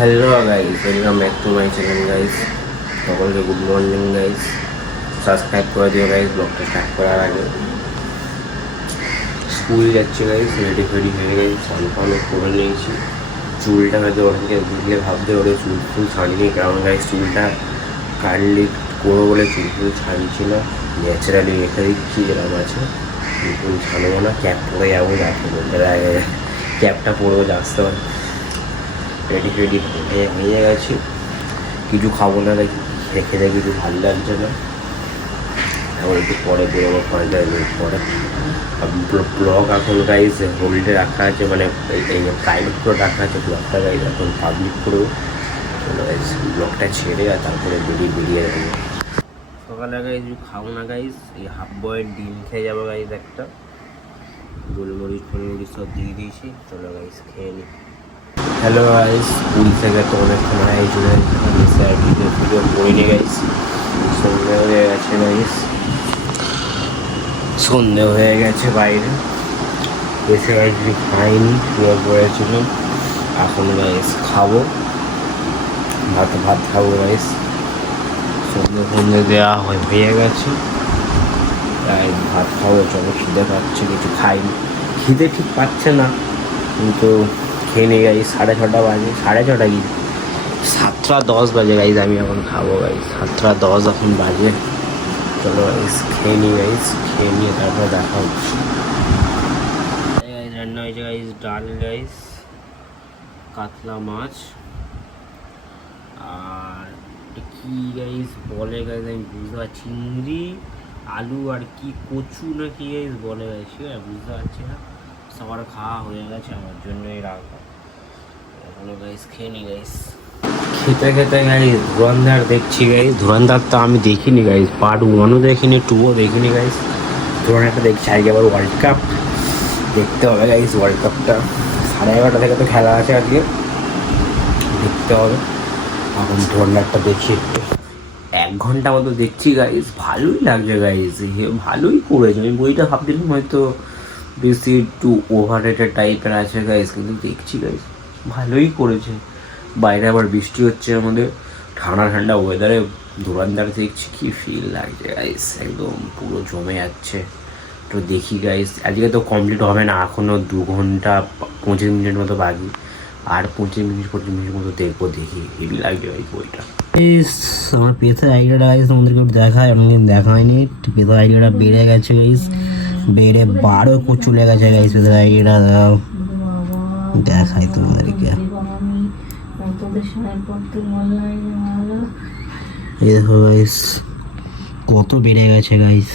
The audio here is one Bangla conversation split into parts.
Hello guys, welcome back to my channel guys. সকলকে গুড মর্নিং গাইস। সাবস্ক্রাইব করে দিও গাইস ব্লগটা স্টার্ট করার আগে। স্কুল যাচ্ছি গাইস, রেডি ফেডি হয়ে গেছি, স্নান ফানও করে নিয়েছি। চুলটা হয়তো অনেকে বুঝলে ভাবতে ওরে চুল ফুল ছাড়িনি, কারণ গাইস চুলটা কার্লি করবো বলে চুল ফুল ছাড়িয়েছি না, ন্যাচারালি রেখে দিচ্ছি যেরকম আছে। চুল ফুল ছাড়বো না, ক্যাপ পরে যাবো, ক্যাপটা পরবো আসতে পারে। রেডি ফেডি হয়ে গেছি, কিছু খাবো না, রেখে দেয় কিছু ভালো লাগছে না। এখন একটু পরে বেরোবো, 5 মিনিট পরে। ব্লগ এখন গাইজ হোল্ডে রাখা আছে, মানে এই প্রাইভেট করে রাখা আছে ব্লগটা গাইজ, এখন পাবলিক করেও গাইজ ব্লগটা ছেড়ে আর তারপরে বেরিয়ে যাবো। সকালে গাইজ খাবো না গাইজ, এই হাফ বয়েল ডিম খেয়ে যাবো গাইজ একটা, গোলমরিচ ফলমরিচ সব দিয়ে দিয়েছি। চলো গাইজ খেয়ে নিই। হ্যালো গাইস, স্কুল থেকে তো অনেকক্ষণ হয়ে চলে স্যার ভিডিও পড়িনি গাইস। সন্ধে হয়ে গেছে গাইস, সন্ধে হয়ে গেছে বাইরে এসে গাইস খাইনি, শুয়ে পড়েছিলাম। এখন গাইস খাবো, ভাত খাবো গাইস। সন্ধে দেওয়া হয়ে গেছে, তাই ভাত খাবো। চলো, খিদে পাচ্ছে, কিছু খাইনি, খিদে ঠিক পাচ্ছে না, কিন্তু খেয়ে নিই গাইজ। 6:30 বাজে, 6:30 কি 7:10 বাজে গাইজ, আমি এখন খাবো গাইজ। 7:10 এখন বাজে। চলো গাইজ খেয়ে নিই গাইজ, খেয়ে নিয়ে তারপরে দেখা হচ্ছে। রান্না হয়েছে গাইজ ডাল গাইজ, কাতলা মাছ, আর কি গাইজ বলে গাইজ আমি বুঝতে পারছি, চিংড়ি আলু আর কি কচু না কি গাইজ বলে গাইজ, বুঝতে পারছি না। সবার খাওয়া হয়ে গেছে, আমার জন্যই রাখা। এখনো গাইস খেয়ে নি গাইস। খেতে গাইস ধুরন্ধর দেখছি গাইস। ধুরন্ধর তো আমি দেখিনি গাইস, পার্ট 1ও দেখিনি, 2ও দেখিনি গাইস। ধুরন্ধরটা দেখছি আজকে, আবার ওয়ার্ল্ড কাপ দেখতে হবে গাইস। ওয়ার্ল্ড কাপটা 11:30 থেকে তো খেলা আছে আজকে, দেখতে হবে। এখন ধুরন্ধরটা দেখি একটু, 1 ঘন্টা মতো দেখছি গাইস। ভালোই লাগছে গাইস, ভালোই করেছে। আমি বইটা ভাবছিলাম হয়তো বেশি একটু ওভার রেটেড টাইপের আছে গাইস, কিন্তু দেখছি গাইস ভালোই করেছে। বাইরে আবার বৃষ্টি হচ্ছে, আমাদের ঠান্ডা ওয়েদারে ধুরন্ধর দেখছি, কি ফিল লাগছে গাইস, একদম পুরো জমে যাচ্ছে। তো দেখি গাইস, আজকে তো কমপ্লিট হবে না, এখনও 2 ঘন্টা 25 মিনিট মতো বাকি। আর 25 মিনিট মতো দেখবো, দেখি হেভি লাগছে গাইস বইটা। আমার পেশার আইডিয়াটা গাইস তোমাদেরকে দেখায়, অনেকদিন দেখা হয়নি। পেশার আইডিয়াটা বেড়ে গেছে গাইস, বেড়ে 12 চলে গেছে গাইস। পেশার আইডিয়াটা দেখাই তোমাদেরকে, এই দেখো গাইস কত বেড়ে গেছে গাইস।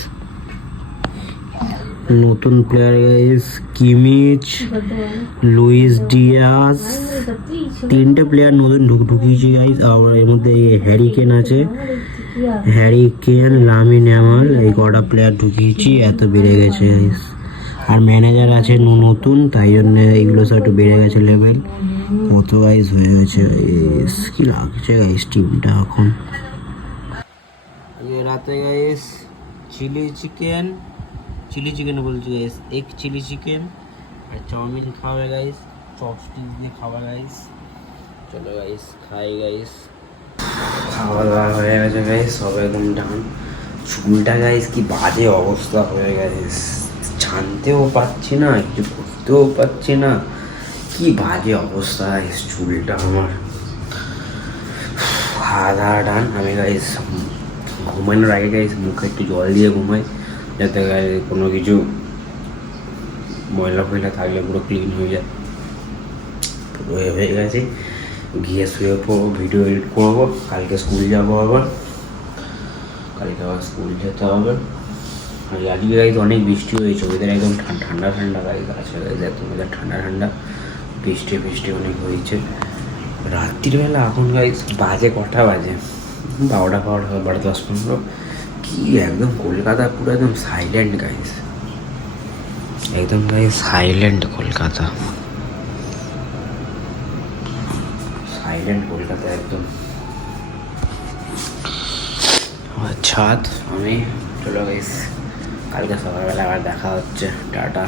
নতুন player guys, Kimmich, Luis Diaz, 3টে প্লেয়ার নতুন ঢুকিয়েছি গাইস। আর এর মধ্যে হ্যারি কেন আছে, হ্যারি কেন, লামিন ইয়ামাল, এই কটা প্লেয়ার ঢুকিয়েছি। এত বেড়ে গেছে গাইস। আর ম্যানেজার আছে নতুন, তাই জন্য এগুলো সব একটু বেড়ে গেছে লেভেল। কত গাইস হয়ে গেছে গাইস, কি লাগছে গাইস টিমটা এখন। রাতে গাইস চিলি চিকেন বলছি গাইস, এগ চিলি চিকেন আর চাউমিন খাওয়া গাইস, চপস্টিক দিয়ে খাওয়া গাইস। চলো গাইস খাই গাইস। খাওয়া দাওয়া হয়ে গেছে গাইস, সব একদম ডান। চুলটা গাইস কি বাজে অবস্থা হয়ে গেছে, ছানতেও পাচ্ছি না, কিছু করতেও পারছি না, কি বাজে অবস্থা গাইস চুলটা আমার। খাওয়া দাওয়া ডান। আমি গাইস ঘুমানোর আগে গাইস মুখে একটু জল দিয়ে ঘুমাই, যাতে গাইস কোনো কিছু ময়লা ফয়লা থাকলে পুরো ক্লিন হয়ে যায়। পুরো হয়ে গেছে, গিয়ে শুয়ে পড়বো, ভিডিও এডিট করবো। কালকে স্কুল যাবো আবার, কালকে আবার স্কুল যেতে হবে। আর আজকে গাইজ অনেক বৃষ্টি হয়েছে, ওদের একদম ঠান্ডা গাইজ আছে গাইজ, একদম ওদের ঠান্ডা বৃষ্টি অনেক হয়েছে। রাত্রিবেলা এখন গাইজ বাজে কটা বাজে, 12:10-15 কি একদম কলকাতা পুরো একদম সাইলেন্ট গাইজ, একদম গাইজ সাইলেন্ট কলকাতা, একদম ছাদ। আমি চলো গাইজ কালকে সকালবেলা আবার দেখা হচ্ছে, টাটা।